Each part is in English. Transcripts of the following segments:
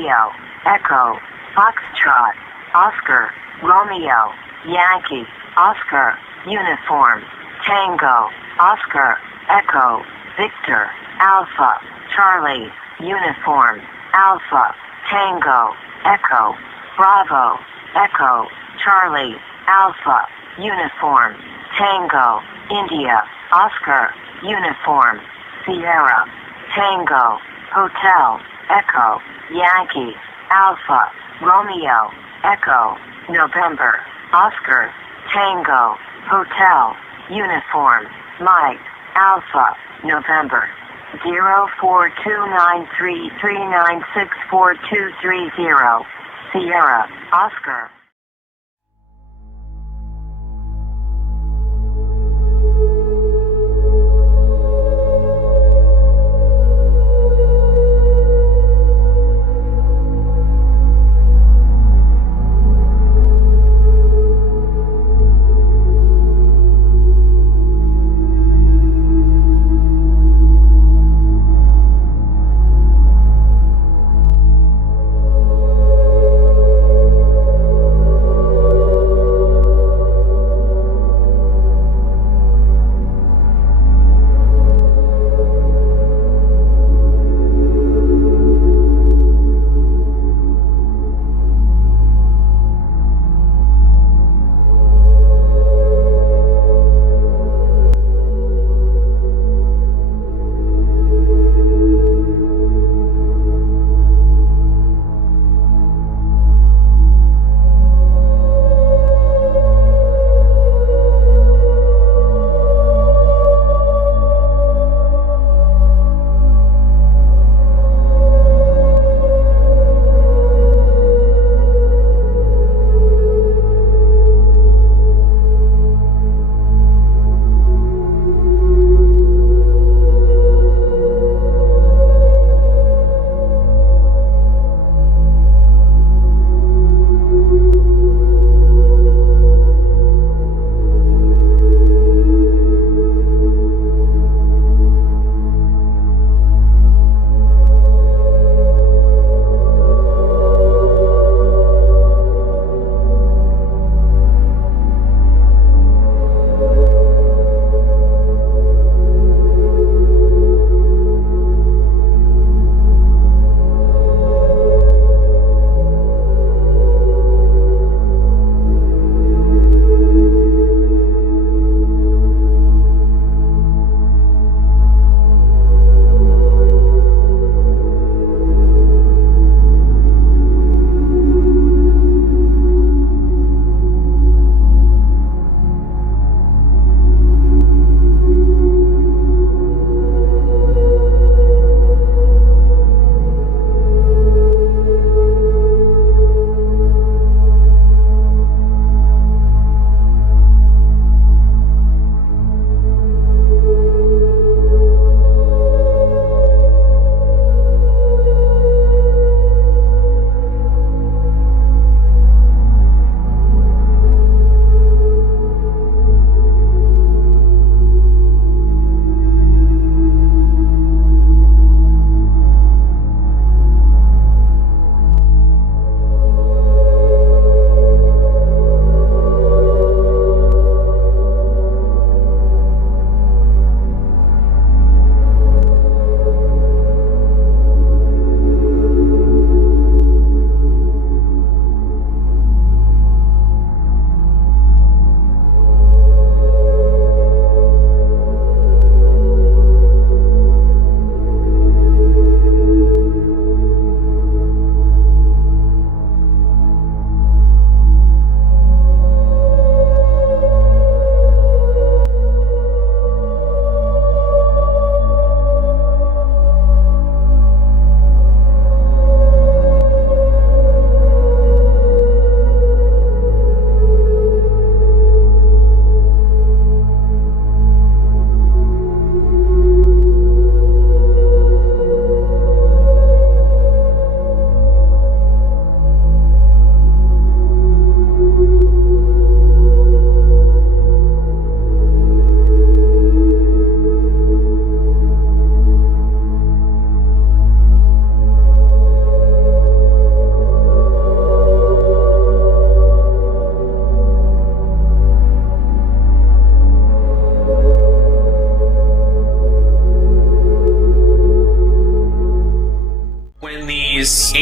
Romeo, Echo, Foxtrot, Oscar, Romeo, Yankee, Oscar, Uniform, Tango, Oscar, Echo, Victor, Alpha, Charlie, Uniform, Alpha, Tango, Echo, Bravo, Echo, Charlie, Alpha, Uniform, Tango, India, Oscar, Uniform, Sierra, Tango, Hotel, Echo, Yankee, Alpha, Romeo, Echo, November, Oscar, Tango, Hotel, Uniform, Mike, Alpha, November, 042933964230, Sierra, Oscar.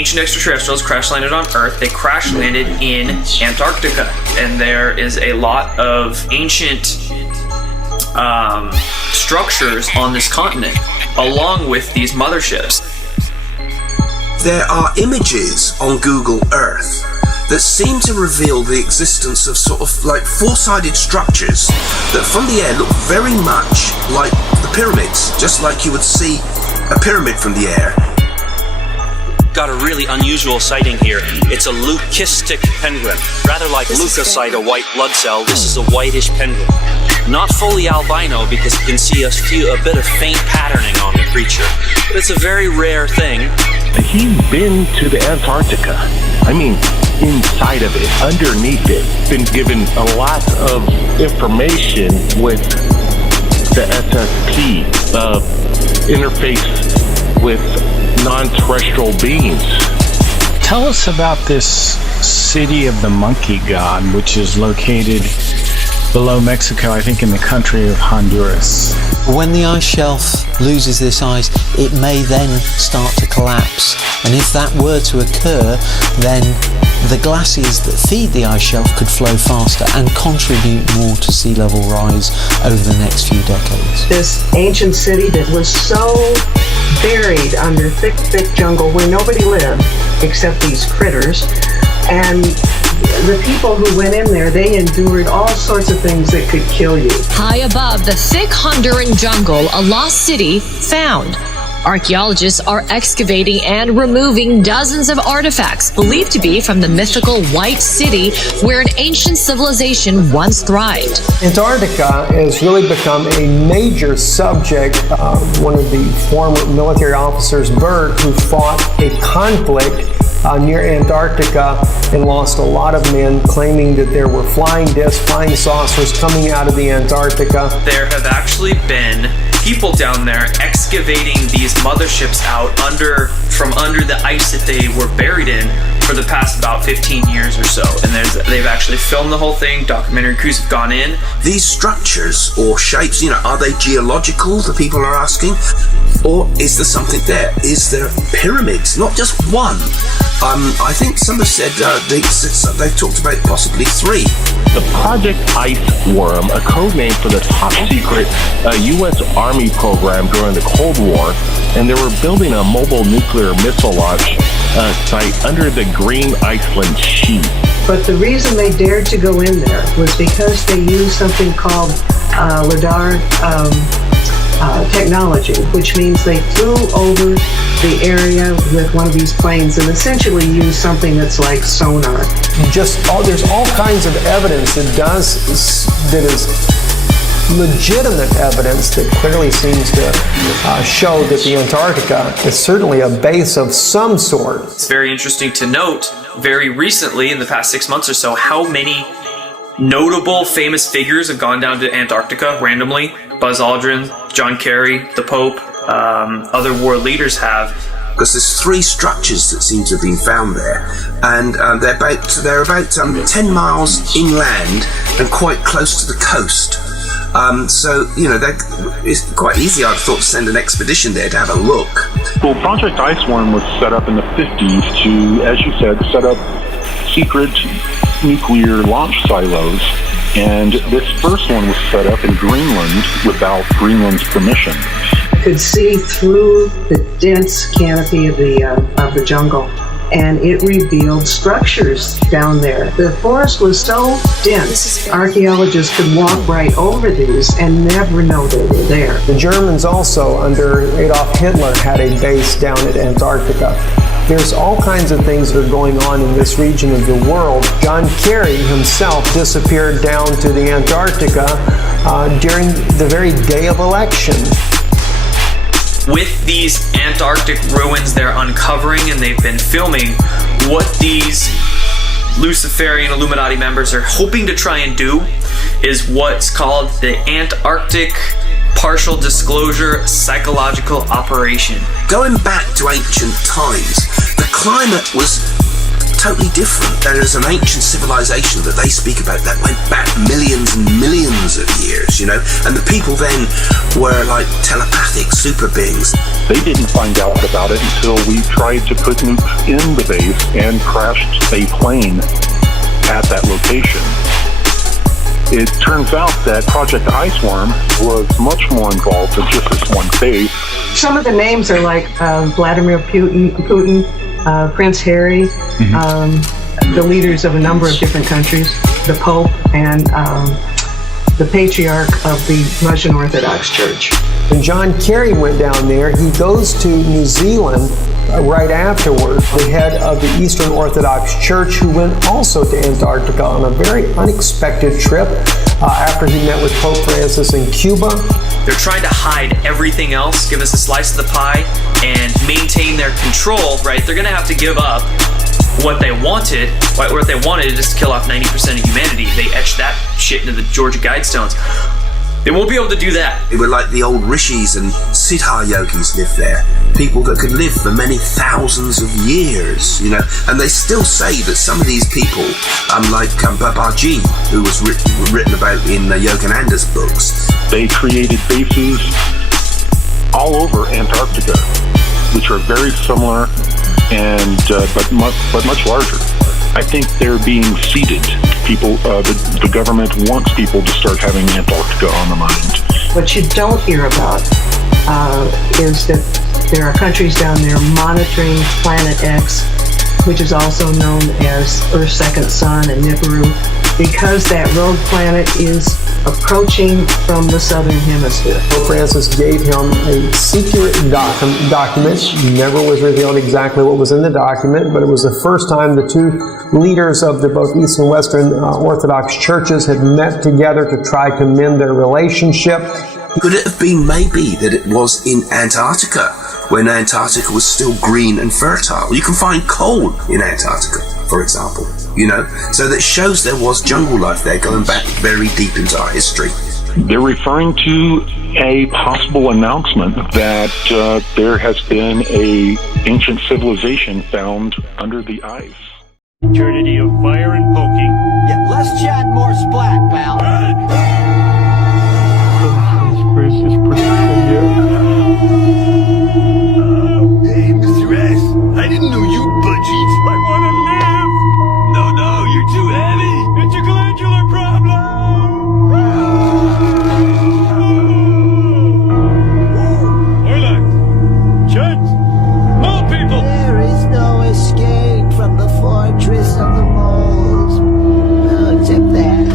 ancient extraterrestrials crash landed on Earth. They crash landed in Antarctica, and there is a lot of ancient structures on this continent, along with these motherships. There are images on Google Earth that seem to reveal the existence of sort of like four-sided structures that from the air look very much like the pyramids, just like you would see a pyramid from the air. Got a really unusual sighting here. It's a leucistic penguin. Rather like leukocyte, a white blood cell, this is a whitish penguin. Not fully albino because you can see a bit of faint patterning on the creature. But it's a very rare thing. He's been to the Antarctica. I mean, inside of it, underneath it. Been given a lot of information with the SSP, interface with non-terrestrial beings. Tell us about this city of the monkey god, which is located below Mexico, I think in the country of Honduras. When the ice shelf loses this ice, it may then start to collapse. And if that were to occur, then the glaciers that feed the ice shelf could flow faster and contribute more to sea level rise over the next few decades. This ancient city that was so buried under thick, thick jungle where nobody lived except these critters. And the people who went in there, they endured all sorts of things that could kill you. High above the thick Honduran jungle, a lost city found. Archaeologists are excavating and removing dozens of artifacts believed to be from the mythical White City where an ancient civilization once thrived. Antarctica has really become a major subject. One of the former military officers, Bert, who fought a conflict near Antarctica and lost a lot of men, claiming that there were flying discs, flying saucers coming out of the Antarctica. There have actually been people down there excavating these motherships out from under the ice that they were buried in for the past about 15 years or so. And they've actually filmed the whole thing. Documentary crews have gone in. These structures or shapes, are they geological, the people are asking? Or is there something there? Is there pyramids? Not just one. I think some have said they've talked about possibly 3. The Project Ice Worm, a code name for the top secret U.S. Army program during the Cold War, and they were building a mobile nuclear missile launch site under the Green Iceland Sheet. But the reason they dared to go in there was because they used something called LIDAR technology, which means they flew over the area with one of these planes and essentially used something that's like sonar. There's all kinds of evidence that is legitimate evidence that clearly seems to show that the Antarctica is certainly a base of some sort. It's very interesting to note, very recently, in the past 6 months or so, how many notable famous figures have gone down to Antarctica randomly. Buzz Aldrin, John Kerry, the Pope, other world leaders have. Because there's 3 structures that seem to have been found there, and they're about 10 miles inland and quite close to the coast. So it's quite easy, I thought, to send an expedition there to have a look. Well, Project Iceworm was set up in the 50s to, as you said, set up secret nuclear launch silos. And this first one was set up in Greenland without Greenland's permission. Could see through the dense canopy of the jungle, and it revealed structures down there. The forest was so dense, archaeologists could walk right over these and never know they were there. The Germans also, under Adolf Hitler, had a base down at Antarctica. There's all kinds of things that are going on in this region of the world. John Kerry himself disappeared down to the Antarctica during the very day of election. With these Antarctic ruins they're uncovering, and they've been filming, what these Luciferian Illuminati members are hoping to try and do is what's called the Antarctic Partial Disclosure Psychological Operation. Going back to ancient times, the climate was totally different. There is an ancient civilization that they speak about that went back millions and millions of years, know, and the people then were like telepathic super beings. They didn't find out about it until we tried to put nukes in the base and crashed a plane at that location. It turns out that Project Iceworm was much more involved than just this one base. Some of the names are like Vladimir Putin, Prince Harry, the leaders of a number of different countries, the Pope, and the Patriarch of the Russian Orthodox Church. When John Kerry went down there, he goes to New Zealand right afterward, the head of the Eastern Orthodox Church, who went also to Antarctica on a very unexpected trip after he met with Pope Francis in Cuba. They're trying to hide everything else, give us a slice of the pie, and maintain their control, right? They're gonna have to give up what they wanted. What they wanted is to kill off 90% of humanity. They etched that shit into the Georgia Guidestones. They won't be able to do that. They were like the old rishis and siddha yogis lived there. People that could live for many thousands of years, you know. And they still say that some of these people, like Babaji, who was written about in Yogananda's books. They created bases all over Antarctica, which are very similar and but much larger. I think they're being seeded. People, the government wants people to start having Antarctica on the mind. What you don't hear about is that there are countries down there monitoring Planet X, which is also known as Earth's second sun and Nibiru, because that rogue planet is approaching from the southern hemisphere. Pope Francis gave him a secret document. Never was revealed exactly what was in the document, but it was the first time the two leaders of the both East and Western Orthodox churches had met together to try to mend their relationship. Could it have been maybe that it was in Antarctica, when Antarctica was still green and fertile? You can find coal in Antarctica, for example, you know, so that shows there was jungle life there going back very deep into our history. They're referring to a possible announcement that there has been a ancient civilization found under the ice. Eternity of fire and poking. Yeah, less chat, more splat, pal. Chris is pretty Hey, Mr. S, I didn't know you budgies. I want to live. No, you're too heavy. It's a glandular problem. Orlac, Chuds, mole people. There is no escape from the fortress of the moles. No, except that.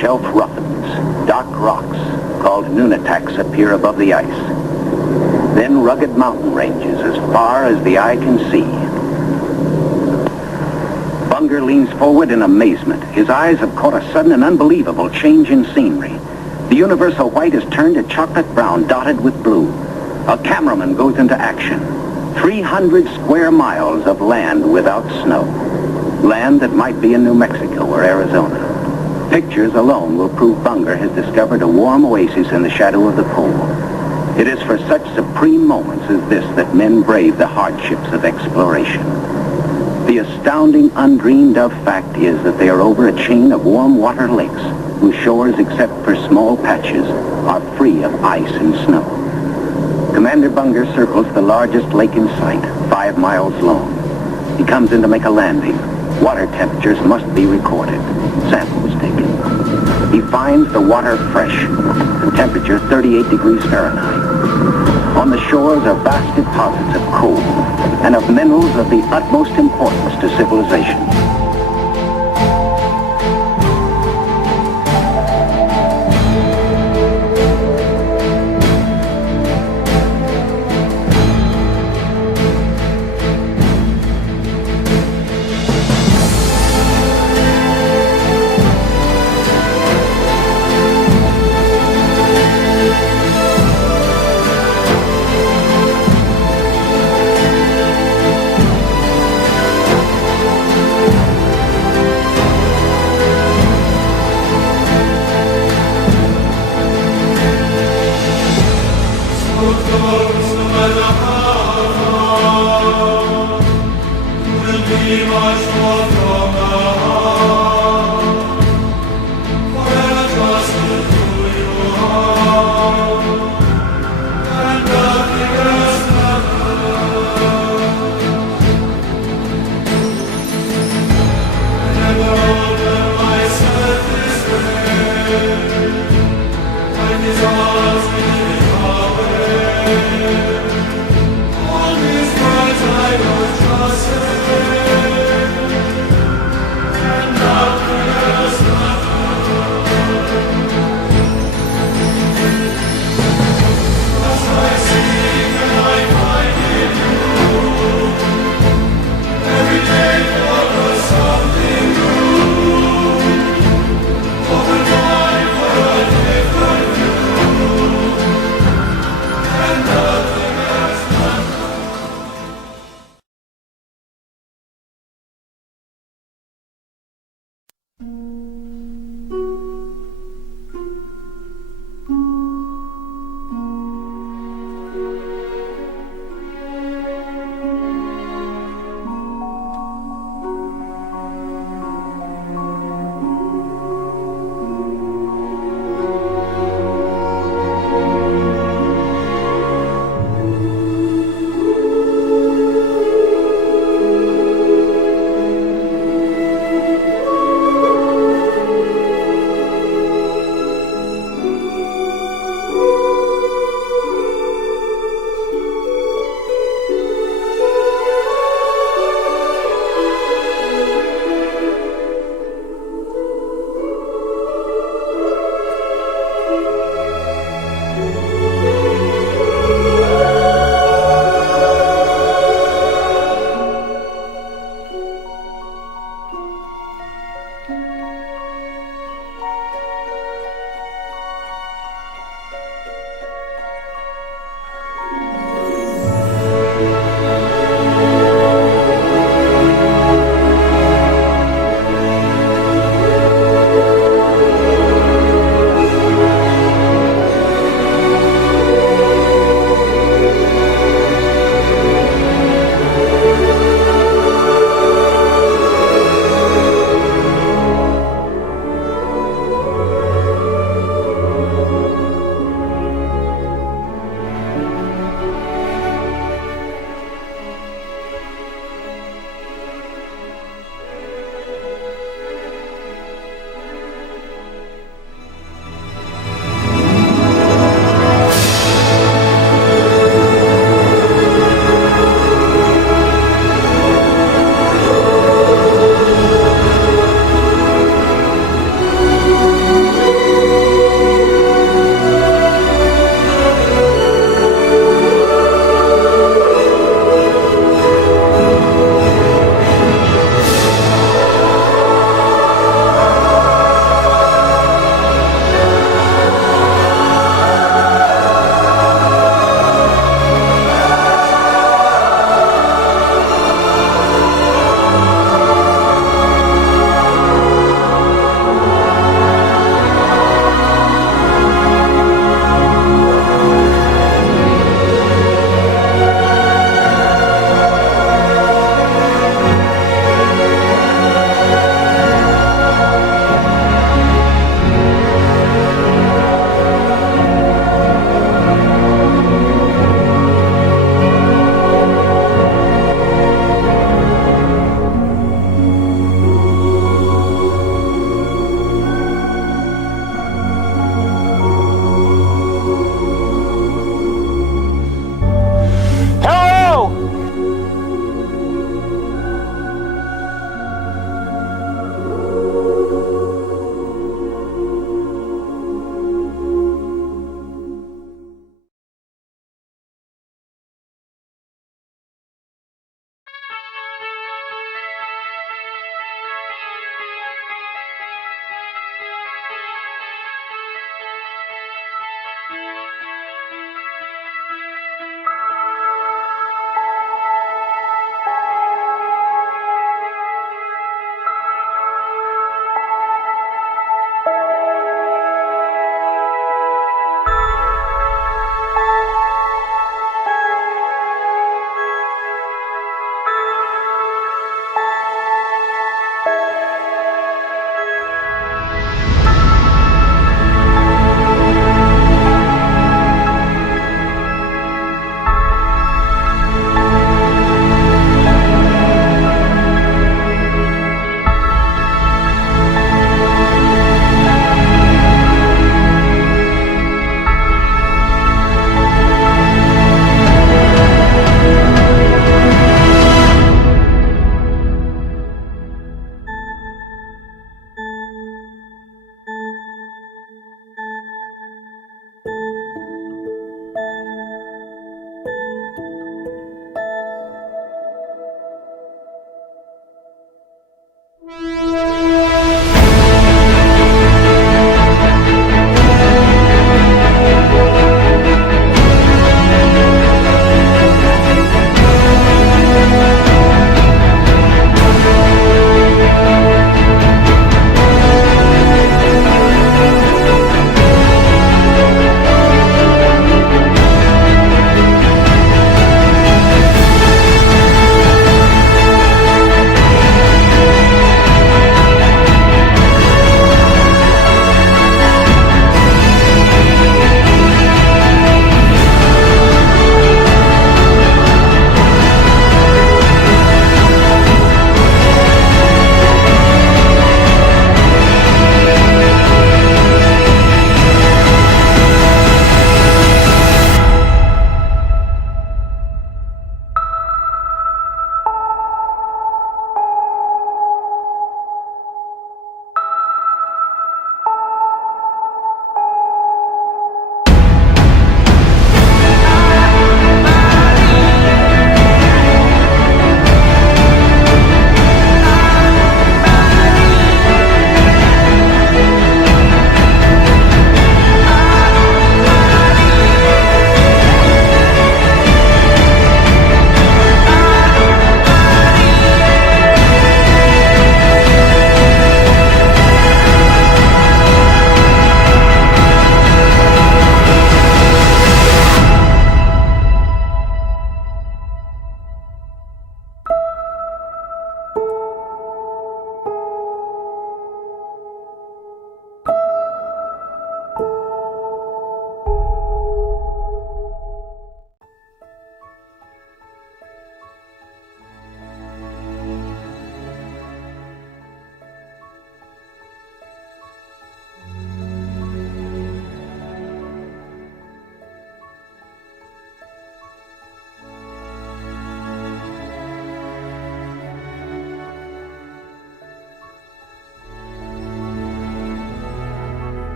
shelf roughens. Dark rocks, called nunataks, appear above the ice. Then rugged mountain ranges as far as the eye can see. Bunger leans forward in amazement. His eyes have caught a sudden and unbelievable change in scenery. The universal white has turned to chocolate brown, dotted with blue. A cameraman goes into action. 300 square miles of land without snow. Land that might be in New Mexico or Arizona. Pictures alone will prove Bunger has discovered a warm oasis in the shadow of the pole. It is for such supreme moments as this that men brave the hardships of exploration. The astounding, undreamed of fact is that they are over a chain of warm water lakes whose shores, except for small patches, are free of ice and snow. Commander Bunger circles the largest lake in sight, 5 miles long. He comes in to make a landing. Water temperatures must be recorded. Samples taken. He finds the water fresh. The temperature 38 degrees Fahrenheit. On the shores are vast deposits of coal and of minerals of the utmost importance to civilization.